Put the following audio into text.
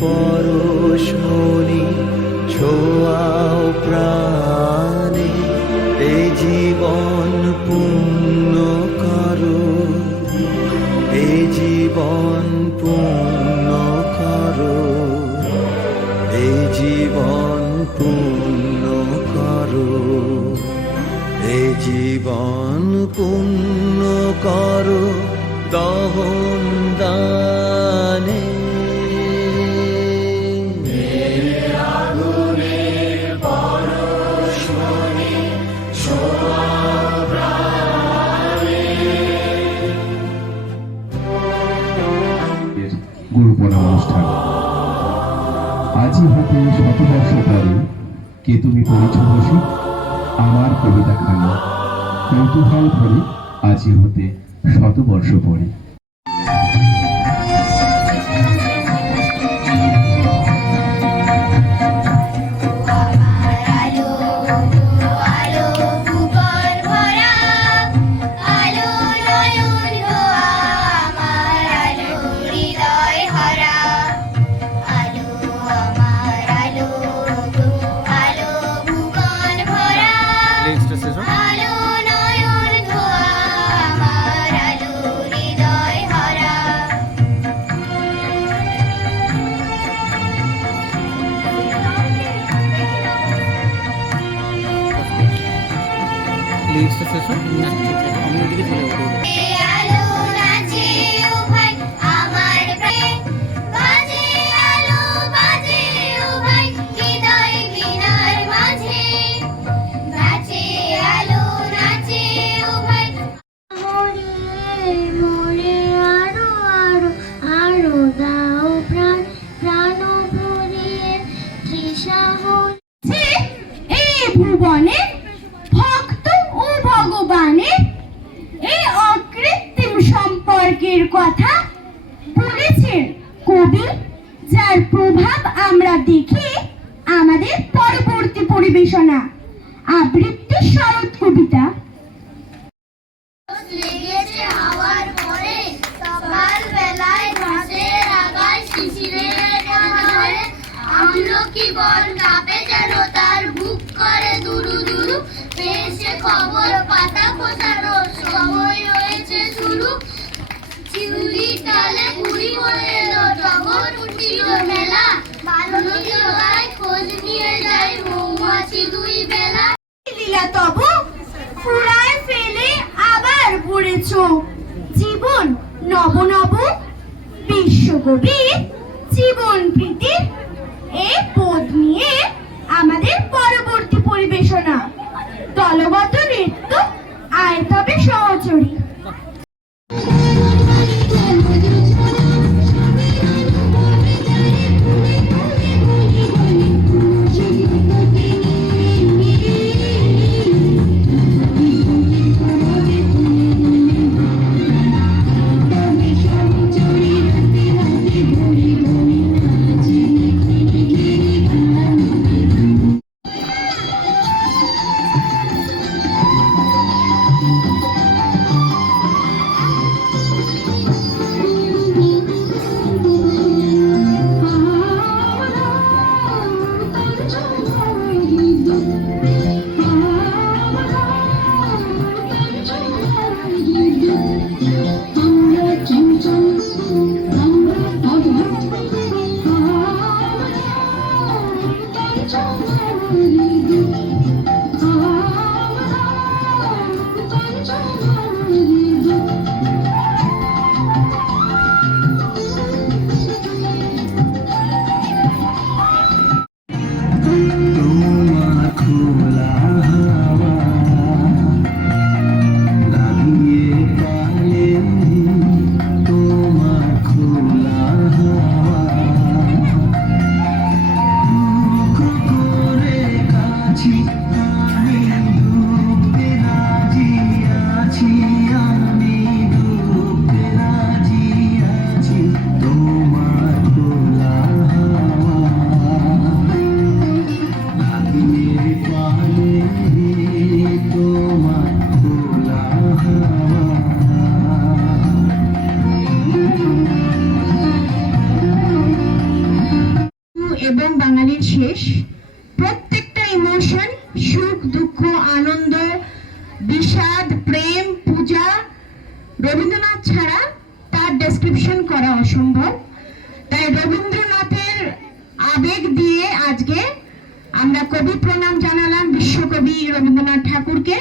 পরশ মনি ছোঁয়াও প্রাণে, এ জীবন পূর্ণ করো, এ জীবন পূর্ণ করো, এ জীবন পূর্ণ করো, এ জীবন পূর্ণ করো দহন দানে। গুরুপরম অনুষ্ঠান আজই হতে 100 বর্ষ পরে কে তুমি পড়েছ বসে আমার কবিতা খানি, কৌতূহল ভরে আজই হতে 100 বর্ষ পরে। ভুবনে ভক্ত ও ভগবানের এই অকৃত্রিম সম্পর্কের কথা বলেছেন কবি, যার প্রভাব আমরা দেখি আমাদের পরবর্তী পরিবেশনা আবৃত্তি শরৎ কবিতা। আমলকি বন কাঁপে যেন তার বুক করে দুরু দুরু, পেয়েছে খবর পাতা খোঁচানো সময় হয়েছে শুরু। শিউলি ডালে কুড়ি হয়ে এলো টগর উঠিল মেলা, বালনদী গায়ে খোঁজ নিয়ে যায় মৌমাছি দুই বেলা। লীলা তব ফুরায় ফেলে আবার পড়েছ জীবন নব নব, বিশ্বকবির জীবন প্রীতির এই পদ নিয়ে আমাদের পরবর্তী পরিবেশনা দলবদ্ধ নৃত্য আয়তবে সহচরী। ইমোশন, সুখ দুঃখ আনন্দ বিষাদ প্রেম পূজা, রবীন্দ্রনাথ ছাড়া তার ডেসক্রিপশন করা অসম্ভব। তাই রবীন্দ্রনাথের আবেগ দিয়ে আজকে আমরা কবি প্রণাম জানালাম বিশ্বকবি রবীন্দ্রনাথ ঠাকুরকে।